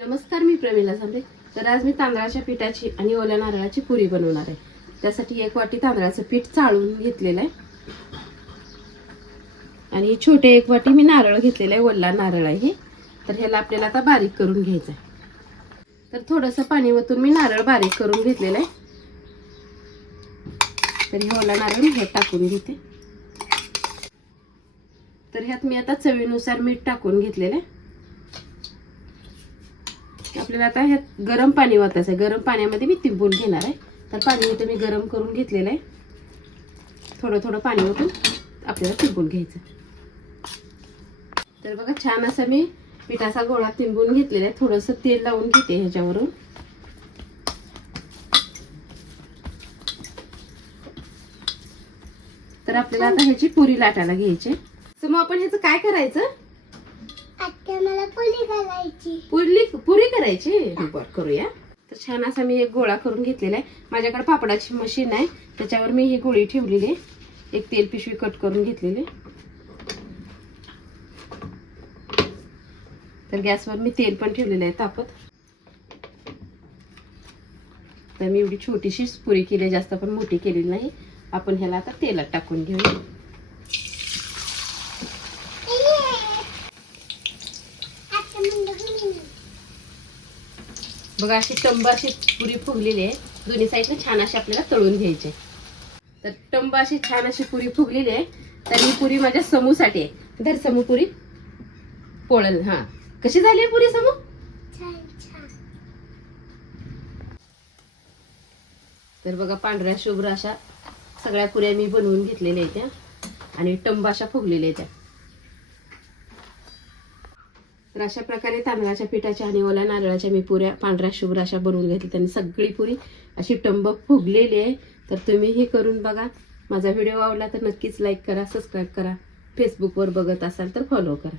नमस्कार मी प्रमिला झांबे तर आज मी तांदळाच्या पिठाची आणि ओल्या नारळाची पुरी बनवणार आहे. त्यासाठी एक वाटी तांदळाचं पीठ चाळून घेतलेलं आहे. आणि छोटे एक वाटी मी नारळ घेतलेलं आहे ओला नारळ आहे तर ह्याला आपल्याला आता बारीक करून घ्यायचं आहे. तर थोडंसं पाणी वतून मी नारळ बारीक करून घेतलेलं आहे. तर हे ओला नारळ मी टाकून घेते. तर ह्यात मी आता चवीनुसार मीठ टाकून घेतलेलं आहे. आपल्याला आता ह्यात गरम पाणी वाचायचं आहे. गरम पाण्यामध्ये मी तिंबून घेणार आहे. तर पाणी इथं मी गरम करून घेतलेलं आहे. थोडं थोडं पाणी ओतून आपल्याला तिंबून घ्यायचं तर बघा छान असं मी पिठाचा गोळा तिंबून घेतलेला आहे. थोडंसं तेल लावून घेते ह्याच्यावरून. तर आपल्याला आता ह्याची पुरी लाटायला घ्यायची तर मग आपण ह्याचं काय करायचं? मला पुरी घालायची. पुरी पुरी करायची? बर करूया. तर छान असा मी एक गोळा करून घेतलेला आहे. माझ्याकडे पापडाची मशीन आहे. त्याच्यावर मी ही गोळी ठेवलेली आहे. एक तेल पिशवी कट करून घेतलेली तर गॅसवर मी तेल पण ठेवलेलं आहे तापत. तर मी एवढी छोटीशीच पुरी केली जास्त पण मोठी केलेली नाही. आपण ह्याला आता तेलात टाकून घेऊया. बघा अशी टंब अशी पुरी फुगलेली आहे. दोन्ही साईडने छान अशी आपल्याला तळून घ्यायची तर टंब अशी छान अशी पुरी फुगलेली आहे. तर ही पुरी माझ्या समूसाठी आहे. धर समू पुरी. पोळल हा. कशी झाली आहे पुरी समू? तर बघा पांढऱ्या शुभ्र अशा सगळ्या पुऱ्या मी बनवून घेतलेल्या आहेत त्या. आणि टंब अशा फुगलेल्या आहेत त्या. तर अशा प्रकारे तांदळाच्या पिठाच्या आणि ओल्या नारळाच्या मी पुऱ्या पांढऱ्या शुभ्र अशा बनवून घेतल्या. त्यांनी सगळी पुरी अशी टंबक फुगलेली आहे. तर तुम्ही हे करून बघा. माझा व्हिडिओ आवडला तर नक्कीच लाईक करा सबस्क्राईब करा. फेसबुकवर बघत असाल तर फॉलो करा.